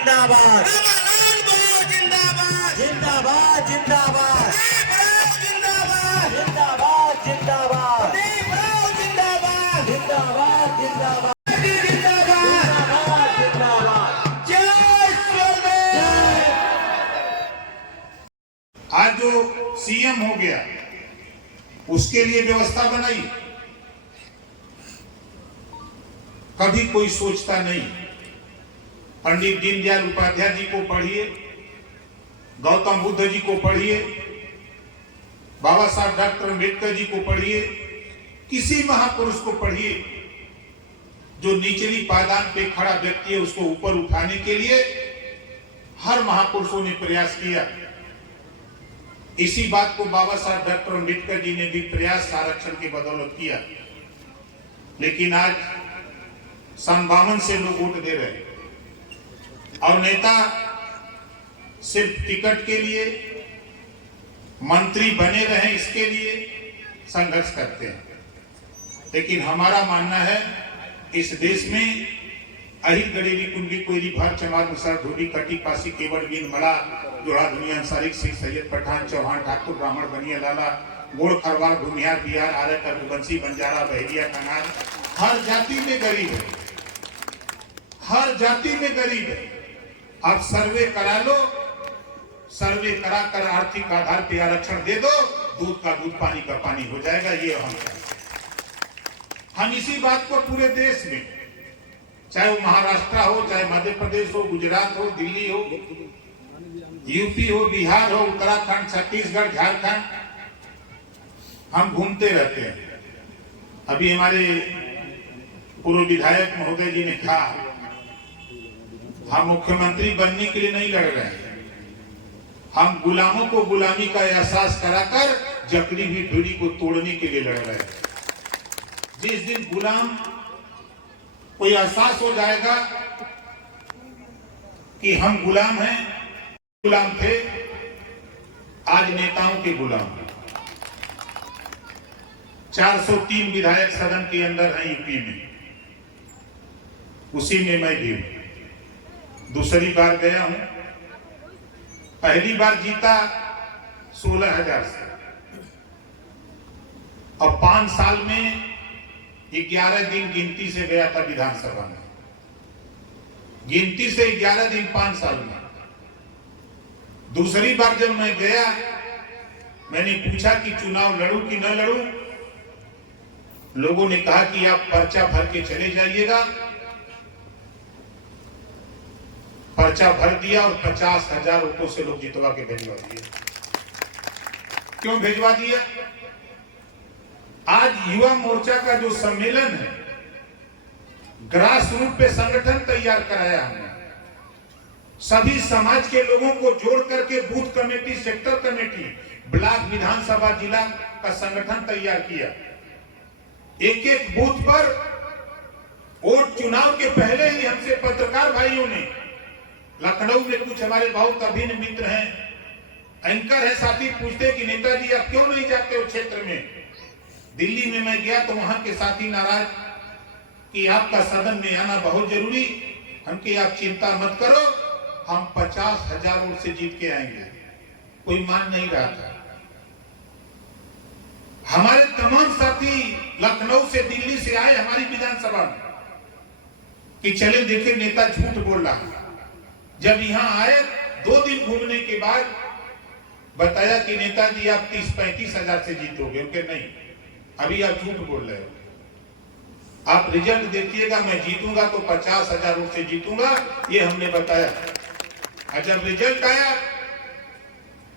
जिंदाबाद जिंदाबाद जिंदाबाद जिंदाबाद जिंदाबाद जिंदाबाद जिंदाबाद जिंदाबाद जिंदाबाद जिंदाबाद जिंदाबाद जिंदाबाद जय स्वर्गीय। आज जो सीएम हो गया उसके लिए व्यवस्था बनाई, कभी कोई सोचता नहीं। पंडित दीनदयाल उपाध्याय जी को पढ़िए, गौतम बुद्ध जी को पढ़िए, बाबा साहब डॉक्टर अम्बेडकर जी को पढ़िए, किसी महापुरुष को पढ़िए। जो निचली पायदान पे खड़ा व्यक्ति है उसको ऊपर उठाने के लिए हर महापुरुषों ने प्रयास किया। इसी बात को बाबा साहब डॉक्टर अम्बेडकर जी ने भी प्रयास आरक्षण की बदौलत किया। लेकिन आज सन 52 से लोग वोट दे रहे और नेता सिर्फ टिकट के लिए, मंत्री बने रहे इसके लिए संघर्ष करते हैं। लेकिन हमारा मानना है इस देश में अहिर गरीबी कुंडली कोयरी भार चमार मुसर धोबी कटी पासी केवड़ बीन मला जोड़ा दुनिया अंसारिक सिंह सैयद पठान चौहान ठाकुर ब्राह्मण बनिया लाला गोड़ खरवार भूमिहार बिहार आर्य कबुबंसी बंजारा बहेरिया कनार, हर जाति में गरीब है, हर जाति में गरीब है। आप सर्वे करा लो, सर्वे करा कर आर्थिक आधार पे आरक्षण दे दो, दूध का दूध पानी का पानी हो जाएगा। ये हम इसी बात को पूरे देश में, चाहे वो महाराष्ट्र हो, चाहे मध्य प्रदेश हो, गुजरात हो, दिल्ली हो, यूपी हो, बिहार हो, उत्तराखंड, छत्तीसगढ़, झारखंड, हम घूमते रहते हैं। अभी हमारे पूर्व विधायक महोदय जी ने कहा हम मुख्यमंत्री बनने के लिए नहीं लड़ रहे हैं, हम गुलामों को गुलामी का एहसास कराकर जकड़ी हुई पीढ़ी को तोड़ने के लिए लड़ रहे हैं। जिस दिन गुलाम को एहसास हो जाएगा कि हम गुलाम हैं, गुलाम थे, आज नेताओं के गुलाम हैं। 403 विधायक सदन के अंदर हैं यूपी में, उसी में मैं भी हूं। दूसरी बार गया हूं, पहली बार जीता 16,000 से, और 5 साल में 11 दिन गिनती से गया था विधानसभा में, गिनती से 11 दिन 5 साल में। दूसरी बार जब मैं गया, मैंने पूछा कि चुनाव लड़ूं कि न लड़ूं। लोगों ने कहा कि आप पर्चा भर के चले जाइएगा। पर्चा भर दिया और 50,000 रुपयों से लोग जितवा के भेजवा दिए। क्यों भेजवा दिया? आज युवा मोर्चा का जो सम्मेलन है, ग्रास रूट पे संगठन तैयार कराया हमने, सभी समाज के लोगों को जोड़ करके booth committee, sector committee, block, विधानसभा, जिला का संगठन तैयार किया। एक एक बूथ पर वोट चुनाव के पहले ही हमसे पत्रकार भाइयों ने, लखनऊ में कुछ हमारे बहुत अभिन्न मित्र हैं, एंकर है, साथी, पूछते कि नेताजी आप क्यों नहीं जाते हो क्षेत्र में। दिल्ली में मैं गया तो वहां के साथी नाराज कि आपका सदन में आना बहुत जरूरी, हमके आप चिंता मत करो, हम 50,000 वोट से जीत के आएंगे। कोई मान नहीं रहा था। हमारे तमाम साथी लखनऊ से, दिल्ली से आए हमारी विधानसभा में कि चले देखे नेता झूठ बोल रहा। जब यहाँ आए 2 दिन घूमने के बाद बताया कि नेताजी आप 30-35 हजार से जीतोगे। उनके नहीं, अभी आप झूठ बोल रहे हो, आप रिजल्ट देखिएगा, मैं जीतूंगा तो 50,000 वोट से जीतूंगा, ये हमने बताया। और जब रिजल्ट आया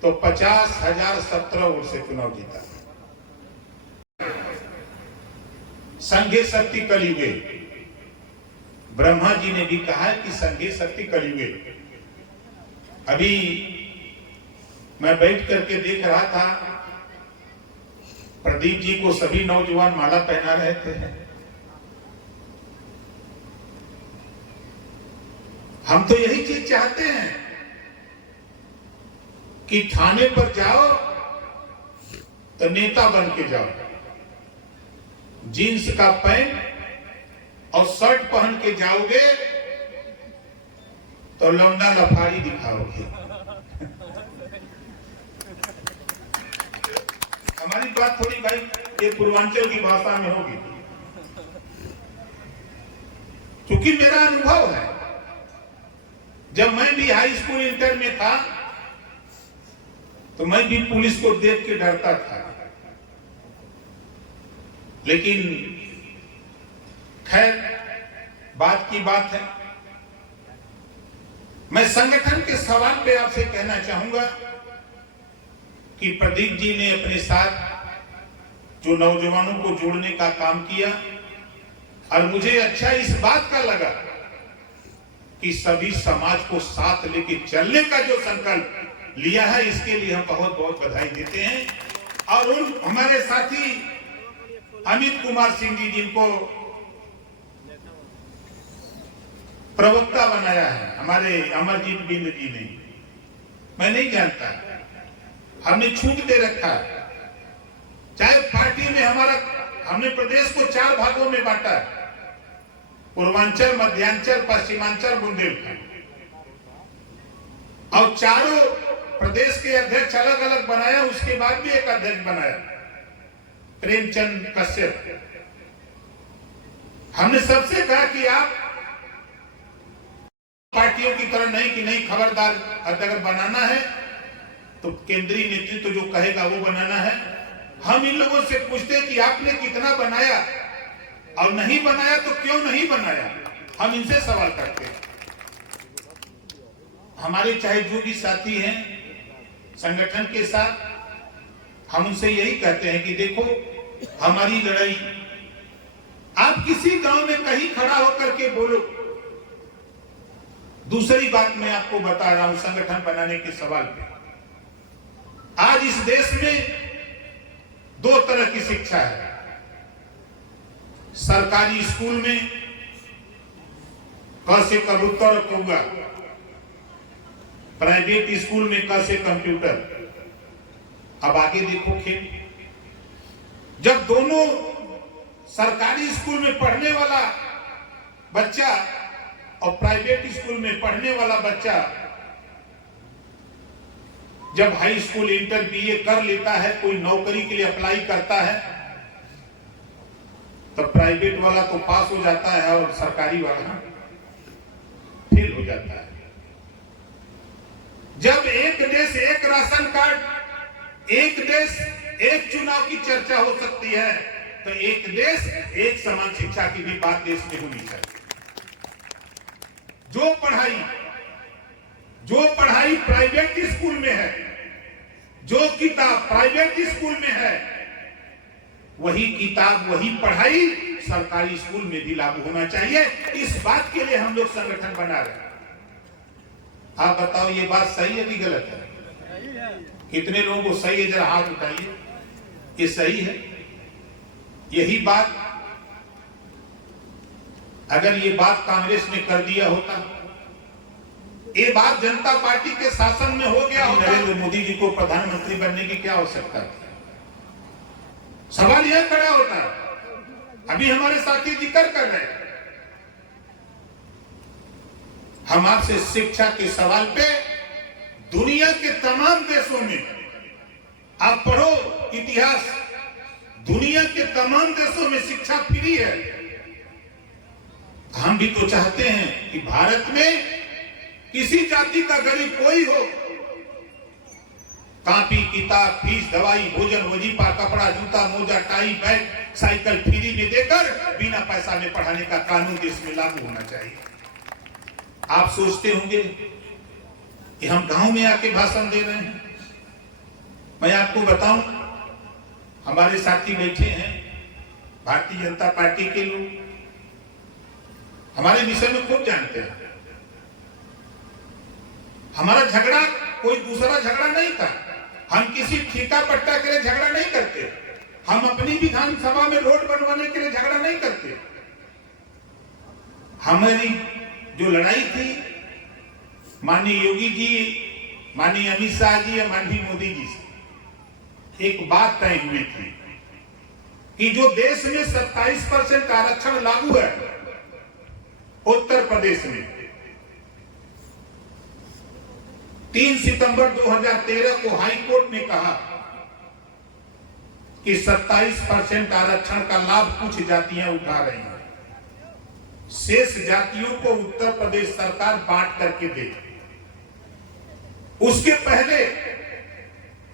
तो 50,017 वोट से चुनाव जीता। संघे शक्ति कलयुगे, ब्रह्मा जी ने भी कहा है कि संघे शक्ति कलयुगे। अभी मैं बैठ करके देख रहा था, प्रदीप जी को सभी नौजवान माला पहना रहे थे। हम तो यही चीज चाहते हैं कि थाने पर जाओ तो नेता बन के जाओ, जीन्स का पैंट और शर्ट पहन के जाओगे तो लौंडा लफाड़ी दिखाओगे। हमारी बात थोड़ी भाई ये पूर्वांचल की भाषा में होगी, क्योंकि मेरा अनुभव है, जब मैं भी हाई स्कूल इंटर में था तो मैं भी पुलिस को देख के डरता था। लेकिन खैर बात की बात है। मैं संगठन के सवाल पे आपसे कहना चाहूंगा कि प्रदीप जी ने अपने साथ जो नौजवानों को जोड़ने का काम किया, और मुझे अच्छा इस बात का लगा कि सभी समाज को साथ लेके चलने का जो संकल्प लिया है, इसके लिए हम बहुत बहुत बधाई देते हैं। और उन हमारे साथी अमित कुमार सिंह जी, जिनको प्रवक्ता बनाया है हमारे अमरजीत बिंद जी ने, मैं नहीं जानता, हमने छूट दे रखा है। चाहे पार्टी में हमने प्रदेश को 4 भागों में बांटा है, पूर्वांचल, मध्यांचल, पश्चिमांचल, बुंदेलखंड, और चारों प्रदेश के अध्यक्ष अलग अलग बनाया। उसके बाद भी एक अध्यक्ष बनाया, प्रेमचंद कश्यप। हमने सबसे कहा कि आप पार्टियों की तरह नहीं, कि नहीं खबरदार, अगर बनाना है तो केंद्रीय नेतृत्व जो कहेगा वो बनाना है। हम इन लोगों से पूछते हैं कि आपने कितना बनाया, और नहीं बनाया तो क्यों नहीं बनाया, हम इनसे सवाल करते हैं। हमारे चाहे जो भी साथी हैं संगठन के साथ, हम उनसे यही कहते हैं कि देखो, हमारी लड़ाई, आप किसी गांव में कहीं खड़ा होकर के बोलो। दूसरी बात मैं आपको बता रहा हूं संगठन बनाने के सवाल पे, आज इस देश में 2 तरह की शिक्षा है। सरकारी स्कूल में क से कबूतर कौआ, प्राइवेट स्कूल में क से कंप्यूटर। अब आगे देखो खेल, जब दोनों सरकारी स्कूल में पढ़ने वाला बच्चा और प्राइवेट स्कूल में पढ़ने वाला बच्चा जब हाई स्कूल, इंटर, बीए कर लेता है, कोई नौकरी के लिए अप्लाई करता है, तो प्राइवेट वाला तो पास हो जाता है और सरकारी वाला फेल हो जाता है। जब एक देश एक राशन कार्ड, एक देश एक चुनाव की चर्चा हो सकती है, तो एक देश एक समान शिक्षा की भी बात देश में होनी चाहिए। जो पढ़ाई प्राइवेट स्कूल में है, जो किताब प्राइवेट स्कूल में है, वही किताब, वही पढ़ाई सरकारी स्कूल में भी लागू होना चाहिए। इस बात के लिए हम लोग संगठन बना रहे हैं। आप बताओ ये बात सही है कि गलत है? कितने लोगों को सही है? जरा हाथ उठाइए। ये सही है। यही बात अगर ये बात कांग्रेस ने कर दिया होता, ये बात जनता पार्टी के शासन में हो गया होता, नरेंद्र मोदी जी को प्रधानमंत्री बनने की क्या आवश्यकता थी? सवाल यह खड़ा होता है। अभी हमारे साथी जिक्र कर रहे हैं, हम आपसे शिक्षा के सवाल पे दुनिया के तमाम देशों में आप पढ़ो इतिहास, दुनिया के तमाम देशों में शिक्षा फ्री है। हम भी तो चाहते हैं कि भारत में किसी जाति का गरीब कोई हो, कॉपी, किताब, फीस, दवाई, भोजन, वजीफा, कपड़ा, जूता, मोजा, टाई, बैग, साइकिल फ्री में देकर बिना पैसा में पढ़ाने का कानून देश में लागू होना चाहिए। आप सोचते होंगे कि हम गांव में आके भाषण दे रहे हैं। मैं आपको बताऊं, हमारे साथी बैठे हैं भारतीय जनता पार्टी के लोग, हमारे विषय में खूब जानते हैं। हमारा झगड़ा कोई दूसरा झगड़ा नहीं था। हम किसी ठेका पट्टा के लिए झगड़ा नहीं करते। हम अपनी विधानसभा में रोड बनवाने के लिए झगड़ा नहीं करते। हमारी जो लड़ाई थी माननीय योगी जी, माननीय अमित शाह जी या माननीय मोदी जी से एक बात तय हुई थी कि जो देश में 27% आरक्षण लागू है उत्तर प्रदेश में, 3 सितंबर 2013 को हाई कोर्ट ने कहा कि 27% आरक्षण का लाभ कुछ जातियां उठा रही हैं, शेष जातियों को उत्तर प्रदेश सरकार बांट करके दे। उसके पहले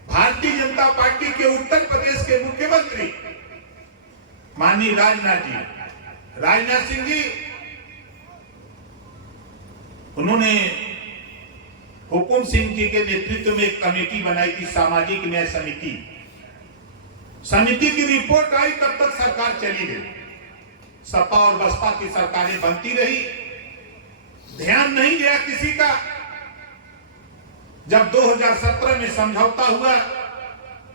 भारतीय जनता पार्टी के उत्तर प्रदेश के मुख्यमंत्री माननीय राजनाथ सिंह जी, उन्होंने हुकुम सिंह जी के नेतृत्व में एक कमेटी बनाई थी, सामाजिक न्याय समिति की रिपोर्ट आई, तब तक सरकार चली गई। सपा और बसपा की सरकारें बनती रही, ध्यान नहीं गया किसी का। जब 2017 में समझौता हुआ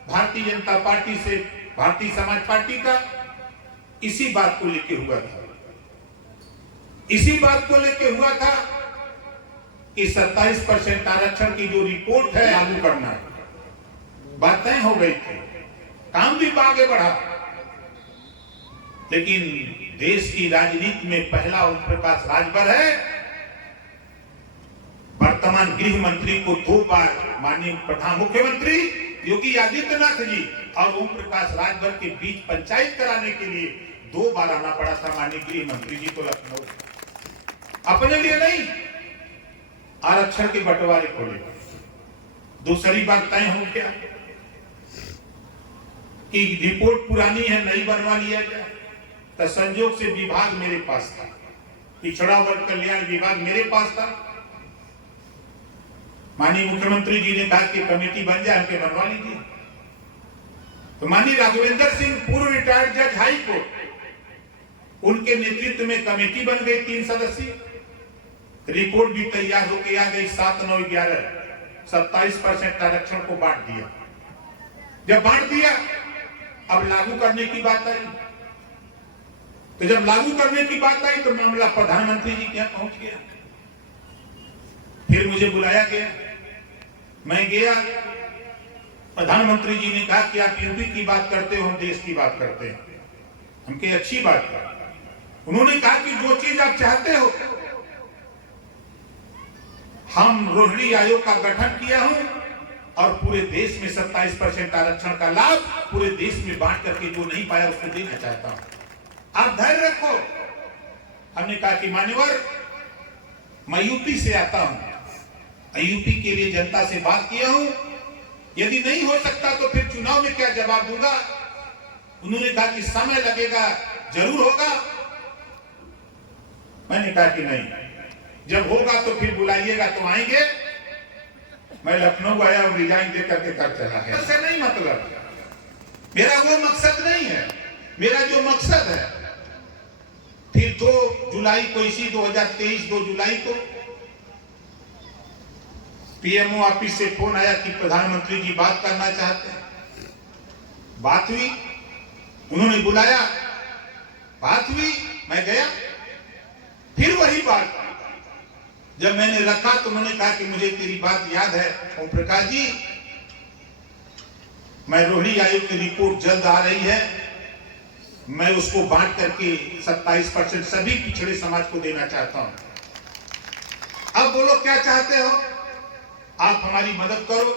भारतीय जनता पार्टी से भारतीय समाज पार्टी का, इसी बात को लेके हुआ था कि 27% आरक्षण की जो रिपोर्ट है लागू करना है। बात तय हो गई थी, काम भी आगे बढ़ा, लेकिन देश की राजनीति में पहला ओम प्रकाश राजभर है। वर्तमान गृह मंत्री को 2 बार माननीय प्रधान मुख्यमंत्री योगी आदित्यनाथ जी और ओम प्रकाश राजभर के बीच पंचायत कराने के लिए 2 बार आना पड़ा था माननीय गृह मंत्री जी को लखनऊ, अपने लिए नहीं, आरक्षण के बंटवारे को लेकर। दूसरी बात तय हो गया कि रिपोर्ट पुरानी है, नई बनवा लिया जाए। तो संयोग से विभाग मेरे पास था, पिछड़ा वर्ग कल्याण विभाग मेरे पास था। माननीय मुख्यमंत्री जी ने कहा कि कमेटी बन जाए, हमके बनवा लीजिए। तो माननीय राघवेंद्र सिंह, पूर्व रिटायर्ड जज हाई कोर्ट, उनके नेतृत्व में कमेटी बन गई 3 सदस्यीय। रिपोर्ट भी तैयार होकर आ गई 7, 9, 11, 27% आरक्षण को बांट दिया। जब बांट दिया, अब लागू करने की बात आई। तो जब लागू करने की बात आई तो मामला प्रधानमंत्री जी के यहाँ पहुंच गया। फिर मुझे बुलाया गया, मैं गया। प्रधानमंत्री जी ने कहा कि आप यूपी की बात करते हो, हम देश की बात करते हैं। हम कहे अच्छी बात है। उन्होंने कहा कि जो चीज आप चाहते हो, हम रोहिणी आयोग का गठन किया हूं और पूरे देश में 27% आरक्षण का लाभ पूरे देश में बांट करके जो नहीं पाया उसको देना चाहता हूं, आप धैर्य रखो। हमने कहा कि मान्यवर, मैं यूपी से आता हूं, यूपी के लिए जनता से बात किया हूं, यदि नहीं हो सकता तो फिर चुनाव में क्या जवाब दूंगा। उन्होंने कहा कि समय लगेगा, जरूर होगा। मैंने कहा कि नहीं, जब होगा तो फिर बुलाइएगा तो आएंगे। मैं लखनऊ आया और रिजाइन दे करके कर चला गया। ऐसा नहीं, मतलब मेरा वो मकसद नहीं है। मेरा जो मकसद है, फिर 2 जुलाई को, इसी 2023 2 जुलाई को पीएमओ ऑफिस से फोन आया कि प्रधानमंत्री जी बात करना चाहते हैं। बात हुई, उन्होंने बुलाया, बात हुई, मैं गया। फिर वही बात जब मैंने रखा तो उन्होंने कहा कि मुझे तेरी बात याद है ओम प्रकाश जी, मैं रोहिणी आयोग की रिपोर्ट जल्द आ रही है, मैं उसको बांट करके 27% सभी पिछड़े समाज को देना चाहता हूं। अब बोलो क्या चाहते हो, आप हमारी मदद करो।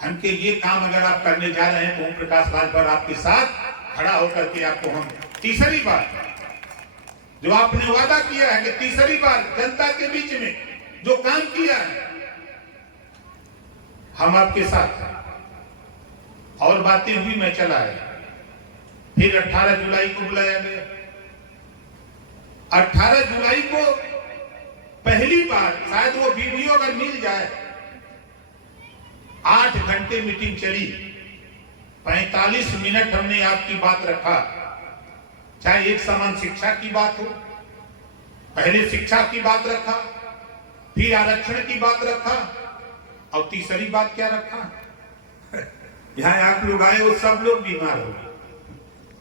हमके ये काम अगर आप करने जा रहे हैं तो ओम प्रकाश राजभर आपके साथ खड़ा होकर के आपको हम तीसरी बार जो आपने वादा किया है कि तीसरी बार जनता के बीच में जो काम किया है, हम आपके साथ हैं। और बातें हुई, मैं चला आया। फिर 18 जुलाई को बुलाया गया। 18 जुलाई को पहली बार, शायद वो वीडियो अगर मिल जाए, 8 घंटे मीटिंग चली, 45 मिनट हमने आपकी बात रखा। चाहे एक समान शिक्षा की बात हो, पहले शिक्षा की बात रखा, फिर आरक्षण की बात रखा, और तीसरी बात क्या रखा, यहाँ आप लोग आए हो, सब लोग बीमार हो,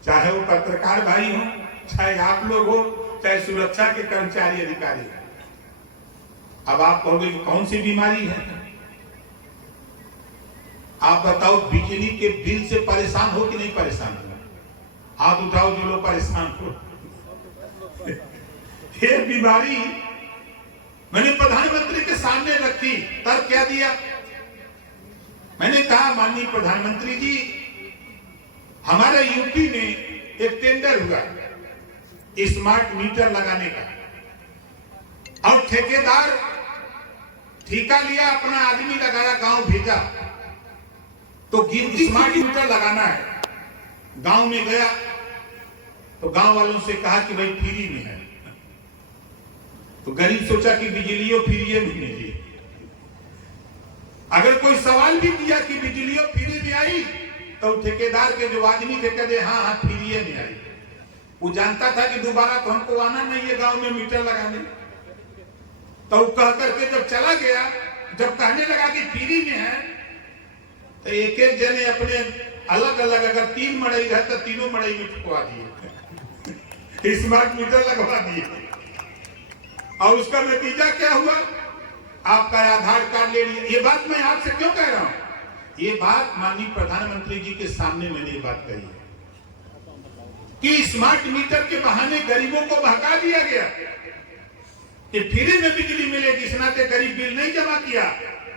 चाहे वो पत्रकार भाई हो, चाहे आप लोग हो, चाहे सुरक्षा के कर्मचारी अधिकारी हो। अब आप कहोगे कि कौन सी बीमारी है, आप बताओ, बिजली के बिल से परेशान हो कि नहीं परेशान हो? हाथ उठाओ जो लोग परेशान हो। ये बीमारी मैंने प्रधानमंत्री के सामने रखी। थी, तब क्या दिया? मैंने कहा माननीय प्रधानमंत्री जी, हमारे यूपी में एक टेंडर हुआ स्मार्ट मीटर लगाने का, और ठेकेदार ठेका लिया, अपना आदमी लगाया, गांव भेजा, तो स्मार्ट मीटर लगाना है। गांव में गया तो गांव वालों से कहा कि भाई फ्री में है, तो गरीब सोचा कि बिजलियों फ्री में मिली। अगर कोई सवाल भी किया कि बिजलियों फ्री में आई, तो ठेकेदार के जो आदमी थे कहते हाँ हाँ फ्री में आई। वो जानता था कि दोबारा तो हमको आना नहीं है गांव में मीटर लगाने। तो वो कह करके जब चला गया, जब कहने लगा कि फ्री में है, तो एक एक जने अपने अलग अलग, अगर 3 मड़ई है तो तीनों मड़ई में ठुकवा दिए, स्मार्ट मीटर लगवा दिए। और उसका नतीजा क्या हुआ? आपका आधार कार्ड ले लिया। ये बात मैं आपसे क्यों कह रहा हूं? ये बात माननीय प्रधानमंत्री जी के सामने मैंने ये बात कही है कि स्मार्ट मीटर के बहाने गरीबों को बहका दिया गया कि फ्री में बिजली मिलेगी, इस नाते गरीब बिल नहीं जमा किया।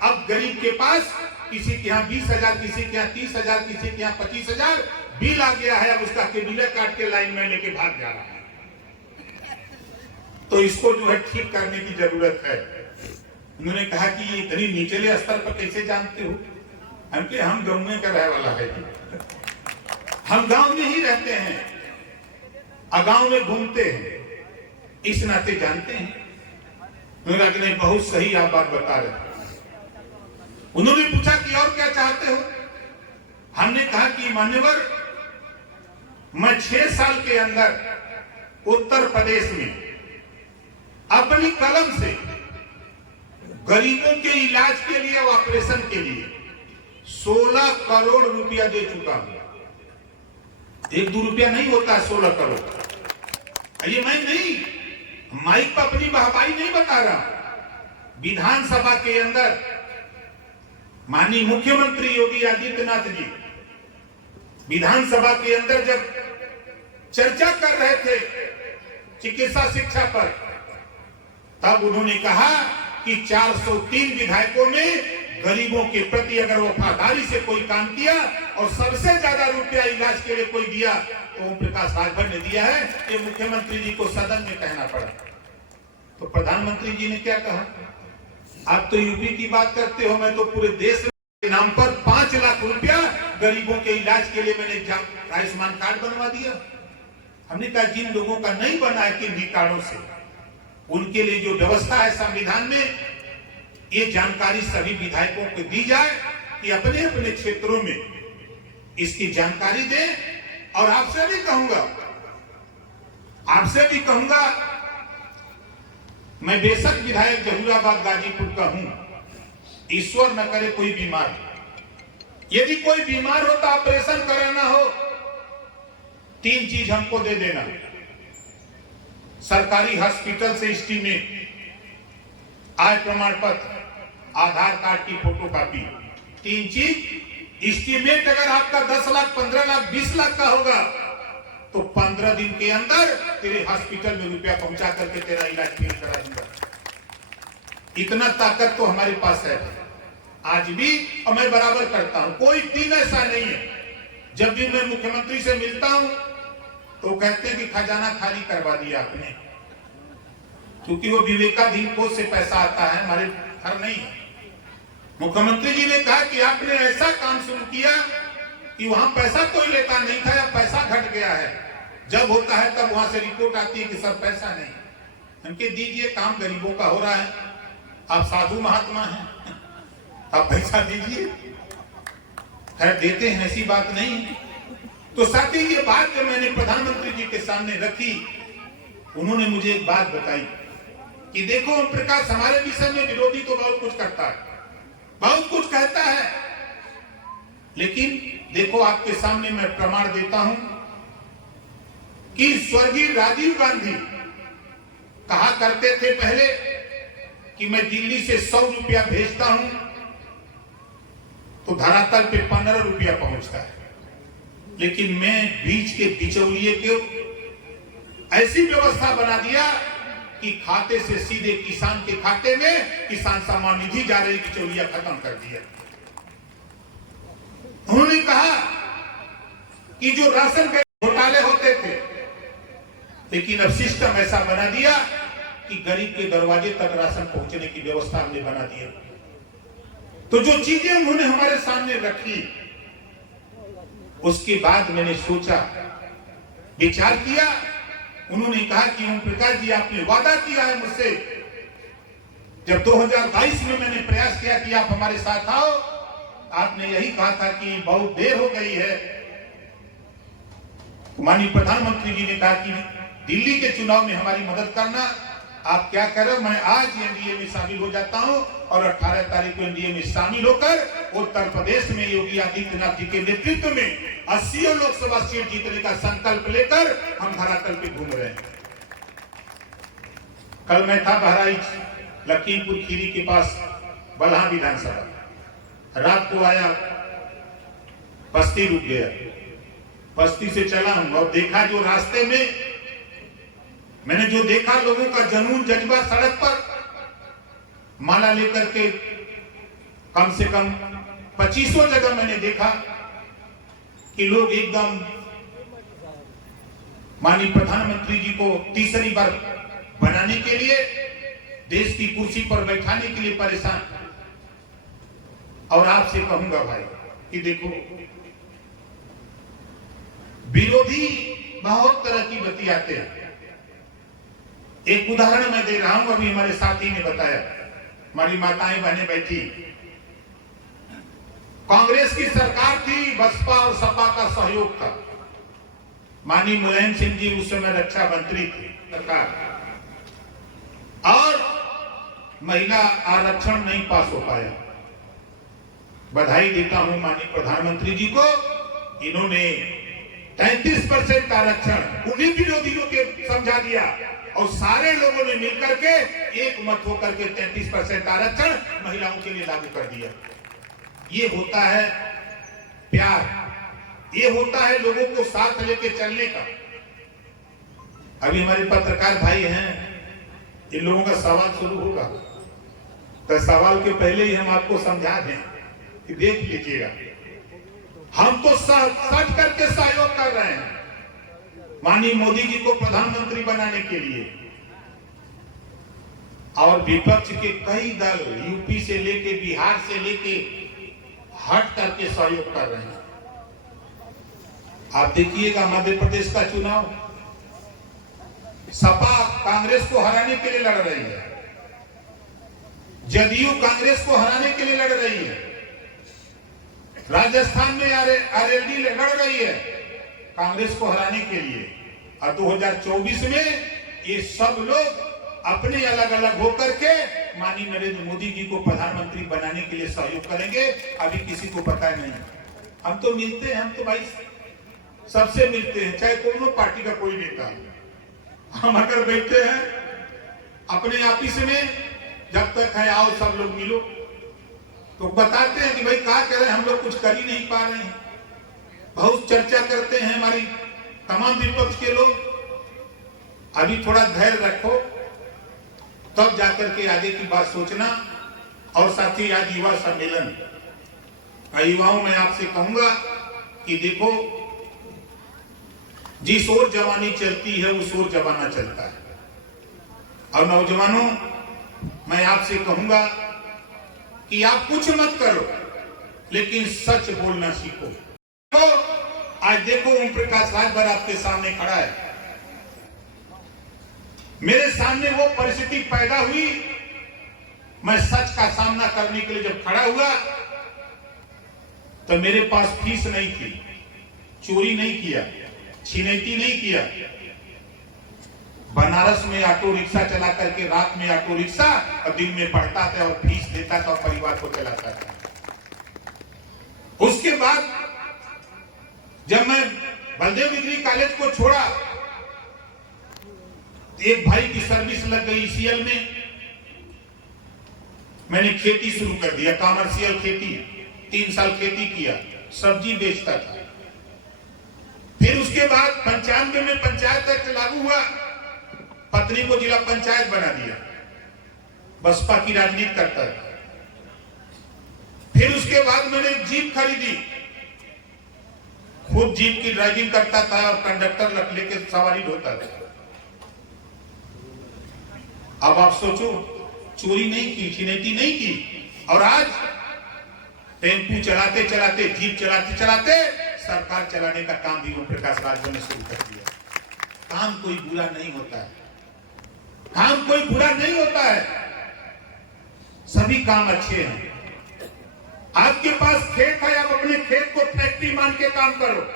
अब गरीब के पास किसी के यहाँ 20,000, किसी के यहाँ 30,000, किसी के यहाँ 25,000 बिल आ गया है। अब उसका केबिल काट के लाइन में लेके भाग जा रहा है। तो इसको जो है ठीक करने की जरूरत है। उन्होंने कहा कि ये इतनी निचले स्तर पर कैसे जानते हो? हम गाँव में का रहे वाला है, हम गांव में ही रहते हैं, गांव में घूमते हैं, इस नाते जानते हैं। उन्होंने कहा कि नहीं, बहुत सही आप बात बता रहे हैं। उन्होंने पूछा कि और क्या चाहते हो? हमने कहा कि मान्यवर, मैं 6 साल के अंदर उत्तर प्रदेश में अपनी कलम से गरीबों के इलाज के लिए, ऑपरेशन के लिए 16 करोड़ रुपया दे चुका हूं। 1-2 रुपया नहीं होता है 16 करोड़। ये मैं नहीं, माइक पर अपनी वाहवाही नहीं बता रहा। विधानसभा के अंदर माननीय मुख्यमंत्री योगी आदित्यनाथ जी विधानसभा के अंदर जब चर्चा कर रहे थे चिकित्सा शिक्षा पर, तब उन्होंने कहा कि 403 विधायकों ने गरीबों के प्रति अगर वफादारी से कोई काम किया और सबसे ज्यादा रुपया इलाज के लिए कोई दिया तो ओम प्रकाश राजभर ने दिया है। ये मुख्यमंत्री जी को सदन में कहना पड़ा। तो प्रधानमंत्री जी ने क्या कहा? आप तो यूपी की बात करते हो, मैं तो पूरे देश के नाम पर 5 लाख रुपया गरीबों के इलाज के लिए मैंने आयुष्मान कार्ड बनवा दिया। हमने कहा जिन लोगों का नहीं बना है किन कारणों से, उनके लिए जो व्यवस्था है संविधान में, ये जानकारी सभी विधायकों को दी जाए कि अपने अपने क्षेत्रों में इसकी जानकारी दें। और आपसे भी कहूंगा, मैं बेशक विधायक जहूराबाद गाजीपुर का हूं, ईश्वर न करे कोई बीमार, यदि कोई बीमार हो तो ऑपरेशन कराना हो, 3 चीज हमको दे देना। सरकारी हॉस्पिटल से एस्टीमेट, आय प्रमाण पत्र, आधार कार्ड की फोटोकॉपी, 3 चीज। एस्टीमेट अगर आपका 10 लाख, 15 लाख, 20 लाख का होगा तो 15 दिन के अंदर तेरे हॉस्पिटल में रुपया पहुंचा करके तेरा इलाज फ्री करा दूंगा। इतना ताकत तो हमारे पास है आज भी, और मैं बराबर करता हूं। कोई दिन ऐसा नहीं है जब भी मैं मुख्यमंत्री से मिलता हूं तो कहते हैं कि खजाना खाली करवा दिया आपने, क्योंकि वो विवेकाधीन कोष से पैसा आता है, हमारे घर नहीं है। मुख्यमंत्री जी ने कहा कि आपने ऐसा काम शुरू किया कि वहां पैसा कोई लेता नहीं था, या पैसा घट गया है। जब होता है तब वहां से रिपोर्ट आती है कि सर पैसा नहीं। हमके दीजिए, काम गरीबों का हो रहा है, आप साधु महात्मा हैं, आप पैसा दीजिए। खैर देते हैं, ऐसी बात नहीं। तो साथ ही ये बात जो मैंने प्रधानमंत्री जी के सामने रखी, उन्होंने मुझे एक बात बताई कि देखो ओम प्रकाश, हमारे विषय में विरोधी तो बहुत कुछ करता है, बहुत कुछ कहता है, लेकिन देखो आपके सामने मैं प्रमाण देता हूं कि स्वर्गीय राजीव गांधी कहा करते थे पहले कि मैं दिल्ली से 100 रुपया भेजता हूं तो धरातल पे 15 रुपया पहुंचता है, लेकिन मैं बीच के बिचौलिए के ऐसी व्यवस्था बना दिया कि खाते से सीधे किसान के खाते में किसान सम्मान निधि जा रही की चोरिया खत्म कर दिया। उन्होंने कहा कि जो राशन के घोटाले होते थे, लेकिन अब सिस्टम ऐसा बना दिया कि गरीब के दरवाजे तक राशन पहुंचने की व्यवस्था हमने बना दिया। तो जो चीजें उन्होंने हमारे सामने रखी, उसके बाद मैंने सोचा, विचार किया। उन्होंने कहा कि ओम प्रकाश जी, आपने वादा किया है मुझसे, जब 2022 में मैंने प्रयास किया कि आप हमारे साथ आओ, आपने यही कहा था कि बहुत देर हो गई है। माननीय प्रधानमंत्री जी ने कहा कि दिल्ली के चुनाव में हमारी मदद करना। आप क्या करें, मैं आज एनडीए में शामिल हो जाता हूं और 18 तारीख को एनडीए में शामिल होकर उत्तर प्रदेश में योगी आदित्यनाथ जी के नेतृत्व में 80 लोकसभा सीट जीतने का संकल्प लेकर हम धरातल पे घूम रहे हैं। कल मैं था बहराइच लखीमपुर खीरी के पास बलहा विधानसभा, रात को आया, बस्ती रुक गया, बस्ती से चला हूं और देखा जो रास्ते में मैंने जो देखा, लोगों का जुनून जज्बा सड़क पर माला लेकर के, कम से कम 25 जगह मैंने देखा कि लोग एकदम माननीय प्रधानमंत्री जी को तीसरी बार बनाने के लिए, देश की कुर्सी पर बैठाने के लिए परेशान। और आपसे कहूंगा भाई कि देखो, विरोधी बहुत तरह की बतियाते हैं। एक उदाहरण मैं दे रहा हूं, अभी हमारे साथी ने बताया, हमारी माताएं बहनें बैठी, कांग्रेस की सरकार थी, बसपा और सपा का सहयोग था। माननीय मुलायम सिंह जी उस समय रक्षा मंत्री थे सरकार, और महिला आरक्षण नहीं पास हो पाया। बधाई देता हूं माननीय प्रधानमंत्री जी को, इन्होंने 33% आरक्षण उन्हीं विरोधियों के समझा दिया और सारे लोगों ने मिलकर के एक मत होकर के 33% आरक्षण महिलाओं के लिए लागू कर दिया। ये होता है प्यार, ये होता है लोगों को साथ लेके चलने का। अभी हमारे पत्रकार भाई हैं, इन लोगों का सवाल शुरू होगा, तो सवाल के पहले ही हम आपको समझा दें कि देख लीजिएगा, हम तो सच करके सहयोग कर रहे हैं माननीय मोदी जी को प्रधानमंत्री बनाने के लिए, और विपक्ष के कई दल यूपी से लेके बिहार से लेके हट करके सहयोग कर रहे हैं। आप देखिएगा मध्य प्रदेश का चुनाव, सपा कांग्रेस को हराने के लिए लड़ रही है, जदयू कांग्रेस को हराने के लिए लड़ रही है, राजस्थान में आरएलडी लड़ रही है कांग्रेस को हराने के लिए, और 2024 में ये सब लोग अपने अलग अलग होकर के माननीय नरेंद्र मोदी जी को प्रधानमंत्री बनाने के लिए सहयोग करेंगे। अभी किसी को पता नहीं, हम तो मिलते हैं, हम तो भाई सबसे मिलते हैं, चाहे कोनो पार्टी का कोई नेता, हम अगर बैठते हैं अपने ऑफिस में, जब तक है आओ सब लोग मिलो, तो बताते हैं कि भाई क्या करें, हम लोग कुछ कर ही नहीं पा रहे हैं। बहुत चर्चा करते हैं हमारी तमाम विपक्ष के लोग, अभी थोड़ा धैर्य रखो, तब जाकर के आगे की बात सोचना। और साथ ही आज युवा सम्मेलन, युवाओं में आपसे कहूंगा कि देखो, जिस ओर जवानी चलती है उस ओर जमाना चलता है। और नौजवानों, मैं आपसे कहूंगा कि आप कुछ मत करो, लेकिन सच बोलना सीखो। तो आज देखो, ओम प्रकाश राजभर आपके सामने खड़ा है, मेरे सामने वो परिस्थिति पैदा हुई, मैं सच का सामना करने के लिए जब खड़ा हुआ, तो मेरे पास फीस नहीं थी, चोरी नहीं किया, छिनैती नहीं किया, बनारस में ऑटो रिक्शा चला करके रात में ऑटो रिक्शा और दिन में पढ़ता था और फीस देता था, परिवार को चलाता था। उसके बाद जब मैं बलदेव डिग्री कॉलेज को छोड़ा, एक भाई की सर्विस लग गई सीएल में, मैंने खेती शुरू कर दिया, कॉमर्शियल खेती, 3 साल खेती किया, सब्जी बेचता था। फिर उसके बाद 95 में पंचायत एक्ट लागू हुआ, पत्नी को जिला पंचायत बना दिया, बसपा की राजनीति करता है। फिर उसके बाद मैंने एक जीप खरीदी, खुद जीप की ड्राइविंग करता था और कंडक्टर लेके सवारी ढोता था। अब आप सोचो, चोरी नहीं की, छिनैती नहीं की, और आज टेम्पू चलाते चलाते, जीप चलाते चलाते सरकार चलाने का काम भी ओम प्रकाश राजभर ने शुरू कर दिया। काम कोई बुरा नहीं होता है, काम कोई बुरा नहीं होता है, सभी काम अच्छे हैं। आपके पास खेत है, आप अपने खेत को फैक्ट्री मान के काम करो।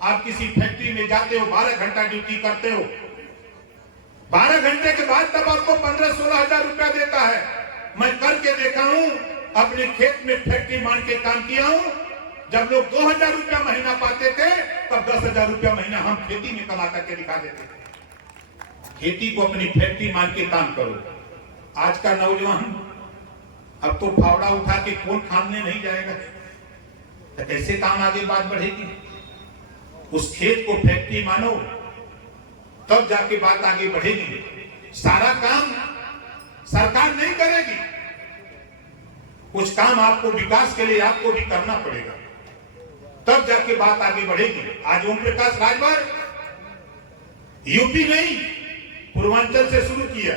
आप किसी फैक्ट्री में जाते हो, 12 घंटा ड्यूटी करते हो, 12 घंटे के बाद तब आपको 15-16 हजार रुपया देता है। मैं करके देखा हूं, अपने खेत में फैक्ट्री मान के काम किया हूं। जब लोग 2000 रुपया महीना पाते थे, तब 10,000 रुपया महीना हम खेती में कमा करके दिखा देते थे। खेती को अपनी फैक्ट्री मान के काम करो। आज का नौजवान अब तो फावड़ा उठा के कौन खाने नहीं जाएगा, तो कैसे काम आगे बात बढ़ेगी? उस खेत को फैक्ट्री मानो, तब जाके बात आगे बढ़ेगी। सारा काम सरकार नहीं करेगी, कुछ काम आपको विकास के लिए आपको भी करना पड़ेगा, तब जाके बात आगे बढ़ेगी। आज ओम प्रकाश राजभर यूपी नहीं, पूर्वांचल से शुरू किया।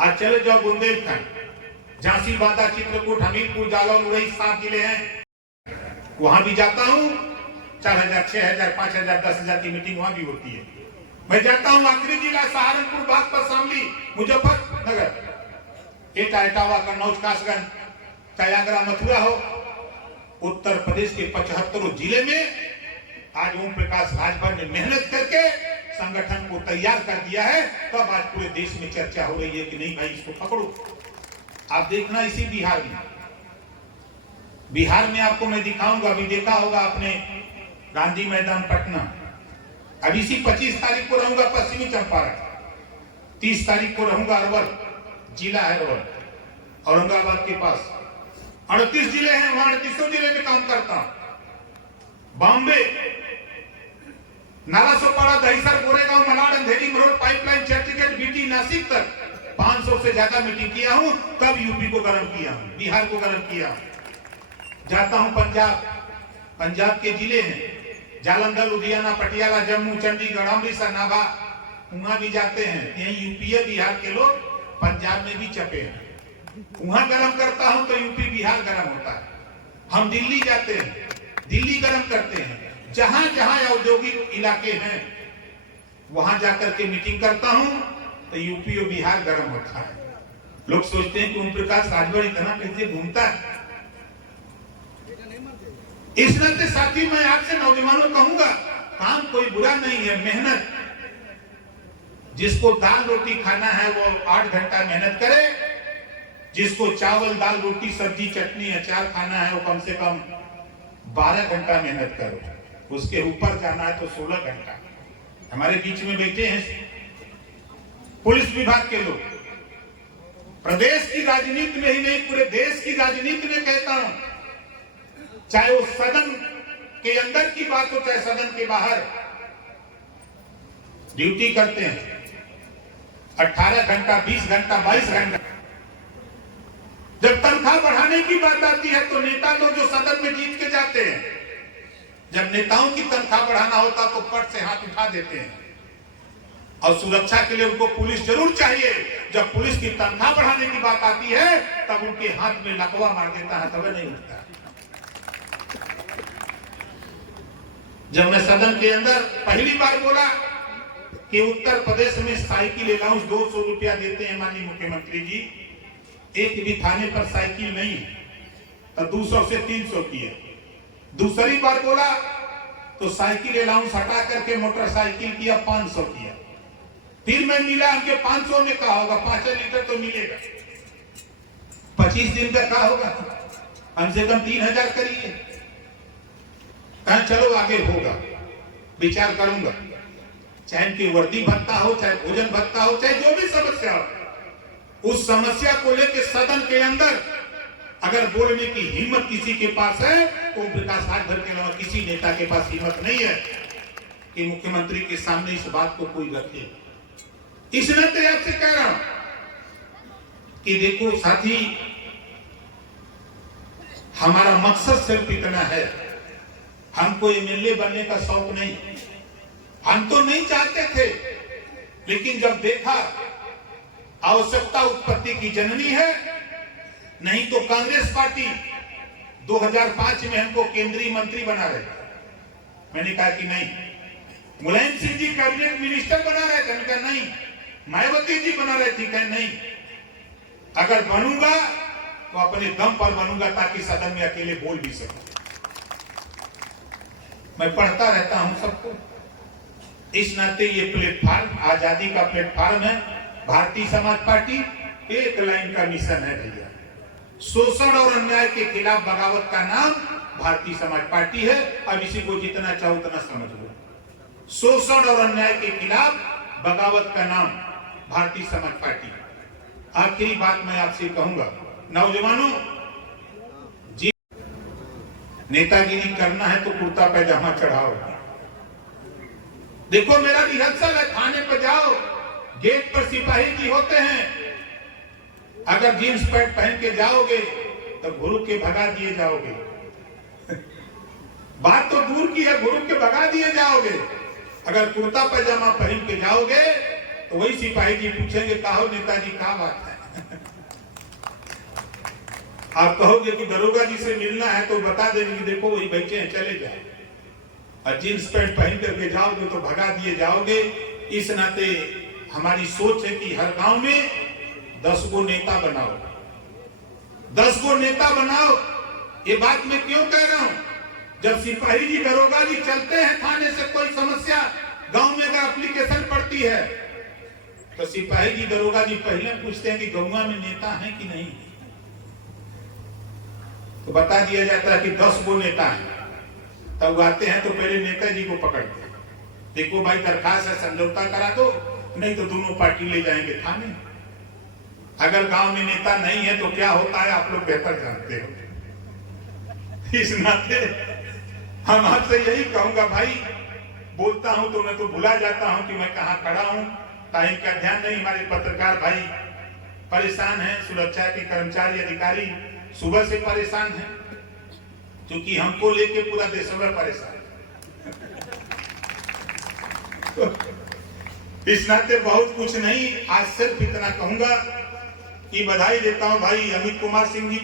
आज चले जाओ बुंदेलखंड, झांसी, बांदा, चित्रकूट, हमीरपुर, जालौन, उड़ई, 7 जिले हैं, वहां भी जाता हूं। 4000, 6000, 5000, 10,000 की मीटिंग वहां भी होती है। मैं जाता हूं आखिरी जिला सहारनपुर, बागपत, शामली, मुजफ्फरनगर, इटावा, कन्नौज, कासगंज, चाहे आगरा, मथुरा हो, उत्तर प्रदेश के 75 जिले में आज ओम प्रकाश राजभर ने मेहनत करके संगठन को तैयार कर दिया है। तब आज पूरे देश में चर्चा हो रही है कि नहीं भाई इसको पकड़ो। आप देखना इसी बिहार में आपको मैं दिखाऊंगा, अभी देखा होगा आपने गांधी मैदान पटना। अब इसी 25 तारीख को रहूंगा पश्चिमी चंपारण, 30 तारीख को रहूंगा अरवल, जिला है अरवल, औरंगाबाद के पास 38 जिले हैं, वहां 38 जिले में काम करता हूं। बॉम्बे, नालासोपारा, दहिसर, गोरेगांव, मलाड, अंधेरी, मरोड़, पाइपलाइन, चर्चगेट, बीटी, नासिक तक 500 से ज्यादा मीटिंग किया हूं। तब यूपी को गर्म किया हूं, बिहार को गर्म किया हूं। जाता हूं पंजाब के जिले हैं, जालंधर, लुधियाना, पटियाला, जम्मू, चंडीगढ़, अमृतसर, नाभा, वहां भी जाते हैं। यही यूपी है, बिहार के लोग पंजाब में भी चपे हैं। वहां गर्म करता हूं तो यूपी बिहार गर्म होता है। हम दिल्ली जाते हैं, दिल्ली गर्म करते हैं। जहां जहां औद्योगिक इलाके हैं वहां जाकर के मीटिंग करता हूं तो यूपी और बिहार गर्म होता है। लोग सोचते हैं कि ओम प्रकाश राजभर इतना कैसे घूमता है। इस नाते साथी मैं आपसे नौजवानों कहूंगा, काम कोई बुरा नहीं है, मेहनत। जिसको दाल रोटी खाना है वो 8 घंटा मेहनत करे, जिसको चावल, दाल, रोटी, सब्जी, चटनी, अचार खाना है वो कम से कम 12 घंटा मेहनत करो। उसके ऊपर जाना है तो 16 घंटा। हमारे बीच में बैठे हैं पुलिस विभाग के लोग, प्रदेश की राजनीति में ही नहीं पूरे देश की राजनीति में कहता हूं, चाहे वो सदन के अंदर की बात हो चाहे सदन के बाहर, ड्यूटी करते हैं 18 घंटा, 20 घंटा, 22 घंटा। जब तनख्वाह बढ़ाने की बात आती है तो नेता लोग जो सदन में जीत के जाते हैं, जब नेताओं की तनख्वाह बढ़ाना होता तो पट से हाथ उठा देते हैं। और सुरक्षा के लिए उनको पुलिस जरूर चाहिए। जब पुलिस की तनख्वाह बढ़ाने की बात आती है तब उनके हाथ में लकवा मार देता है, तब नहीं उठता। जब मैं सदन के अंदर पहली बार बोला कि उत्तर प्रदेश में साइकिल अलाउंस 200 रुपया देते हैं माननीय मुख्यमंत्री जी, एक भी थाने पर साइकिल नहीं है, तो 200 से 300 किया। दूसरी बार बोला तो साइकिल अलाउंस हटा करके मोटरसाइकिल किया 500 किया। फिर मैं मिला हमके 500 में कहा होगा 5 लीटर तो मिलेगा, 25 दिन का कहा होगा, कम से कम 3000 करिए। कहा चलो आगे होगा, विचार करूंगा। चाहे इनकी वर्दी भत्ता हो, चाहे भोजन भत्ता हो, चाहे जो भी समस्या हो, उस समस्या को लेकर सदन के अंदर अगर बोलने की हिम्मत किसी के पास है तो प्रकाश राजभर के अलावा किसी नेता के पास हिम्मत नहीं है कि मुख्यमंत्री के सामने इस बात को कोई रखे। इस नाते आपसे कह रहा हूं कि देखो साथी, हमारा मकसद सिर्फ इतना है, हमको एमएलए बनने का शौक नहीं, हम तो नहीं चाहते थे, लेकिन जब देखा आवश्यकता उत्पत्ति की जननी है, नहीं तो कांग्रेस पार्टी 2005 में हमको केंद्रीय मंत्री बना रहे थे, मैंने कहा कि नहीं। मुलायम सिंह जी कैबिनेट मिनिस्टर बना रहे थे, मैंने कहा नहीं। मायावती जी बना रहे थे, कहा नहीं, अगर बनूंगा तो अपने दम पर बनूंगा ताकि सदन में अकेले बोल भी सकूं। मैं पढ़ता रहता हूं सबको, इस नाते ये प्लेटफॉर्म आजादी का प्लेटफॉर्म है। भारतीय समाज पार्टी एक लाइन का मिशन है भैया, शोषण और अन्याय के खिलाफ बगावत का नाम भारतीय समाज पार्टी है। अब इसी को जितना चाहो उतना समझ लो, शोषण और अन्याय के खिलाफ बगावत का नाम भारतीय समाज पार्टी। आखिरी बात मैं आपसे कहूंगा, नौजवानों जी, नेतागिरी करना है तो कुर्ता पैजामा चढ़ाओ। देखो मेरा रिहर्सल है, थाने पर जाओ, गेट पर सिपाही जी होते हैं, अगर जींस पैंट पहन के जाओगे तो घुरुक के भगा दिए जाओगे। बात तो दूर की है, घुरुक के भगा दिए जाओगे। अगर कुर्ता पैजामा पहन के जाओगे तो वही सिपाही जी पूछेंगे, कहो नेताजी क्या बात है। आप कहोगे कि दरोगा जी से मिलना है तो बता देंगे कि देखो वही बैठे हैं, चले जाओ। और जींस पैंट पहन करके जाओगे तो भगा दिए जाओगे। इस नाते हमारी सोच है कि हर गांव में 10 गो नेता बनाओ, 10 गो नेता बनाओ। ये बात मैं क्यों कह रहा हूं, जब सिपाही जी दरोगा जी चलते हैं थाने से, कोई समस्या गांव में अगर एप्लीकेशन पड़ती है तो सिपाही जी दरोगा जी पहले पूछते हैं कि गौवा में नेता है कि नहीं, तो बता दिया जाता है कि 10 गो नेता हैं। तब आते हैं तो पहले नेताजी को पकड़ते हैं, देखो भाई दरखास्त है, समझौता करा दो, नहीं तो दोनों पार्टी ले जाएंगे थाने। अगर गांव में नेता नहीं है तो क्या होता है आप लोग बेहतर जानते हो। इस नाते हम आपसे यही कहूंगा भाई, बोलता हूं तो मैं तो भुला जाता हूं कि मैं कहां खड़ा हूं, टाइम का ध्यान नहीं। हमारे पत्रकार भाई परेशान हैं, सुरक्षा के कर्मचारी अधिकारी सुबह से परेशान हैं, क्योंकि हमको लेके पूरा देश में परेशान है। इस नाते बहुत कुछ नहीं, आज सिर्फ इतना कहूंगा कि बधाई देता हूं भाई अमित कुमार सिंह जी।